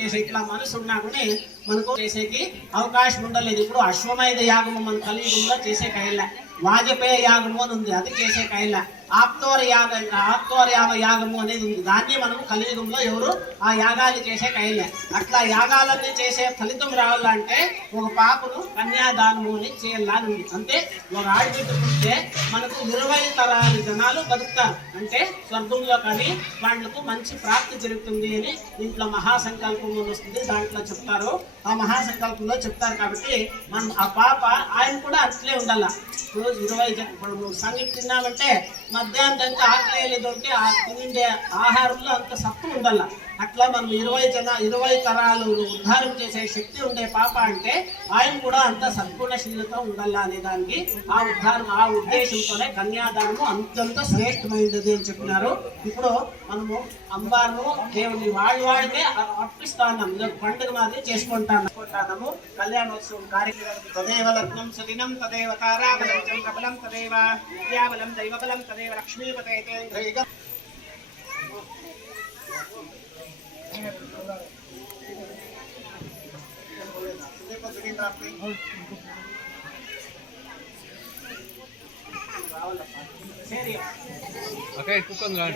చేసే ఇట్లా మనసు ఉన్నా కూడా మనకు చేసేకి అవకాశం ఉండలేదు. ఇప్పుడు అశ్వమేధ యాగము మన కలియుగంలో చేసే కైలా, వాజపేయ యాగము అని ఉంది, అది చేసే కైలా, ఆప్తోరయామ యాగము అనేది ఉంది, దాన్ని మనం కలియుగంలో ఎవరు ఆ యాగాలు చేసే కైలే. అట్లా యాగాలన్నీ చేసే ఫలితం రావాలంటే ఒక పాపను కన్యాదానము అని చేయాలని ఉంది. అంటే ఒక ఆడబిడ్డ పుట్టే మనకు 20 తరాల జనాలు బతుకుతారు, అంటే స్వర్గంలో కానీ వాళ్ళకు మంచి ప్రాప్తి జరుగుతుంది అని దీంట్లో మహాసంకల్పం వస్తుంది, దాంట్లో చెప్తారు. ఆ మహాసంకల్పంలో చెప్తారు. కాబట్టి మనం ఆ పాప ఆయన కూడా అట్లే ఉండాల. ఇప్పుడు 20 ఇప్పుడు నువ్వు సంగతి తిన్నామంటే మధ్యాహ్నం ఆకలి దొరికి ఆ తిండే ఆహారంలో అంత సత్తు ఉండాల. అట్లా మనం 20 తరాలు ఉద్ధారం చేసే శక్తి ఉండే పాప అంటే ఆయన కూడా అంత సద్గుణశీలతో ఉండాల అనే దానికి ఆ ఉద్దేశంతోనే కన్యాదానము అంతంత శ్రేష్టమైనది అని చెప్పినారు. ఇప్పుడు మనము అమ్మవారిను దేవుని వాళ్ళకే అర్పిస్తాను, పండుగ మాదిరి చేసుకుంటాము. కళ్యాణోత్సవం కార్యక్రమం తదేవ లగ్నం సుదినం తదేవ తారాబలం చంద్రబలం తదేవ విద్యాబలం దైవబలం తదేవ లక్ష్మీపతే. Okay, kukan lang.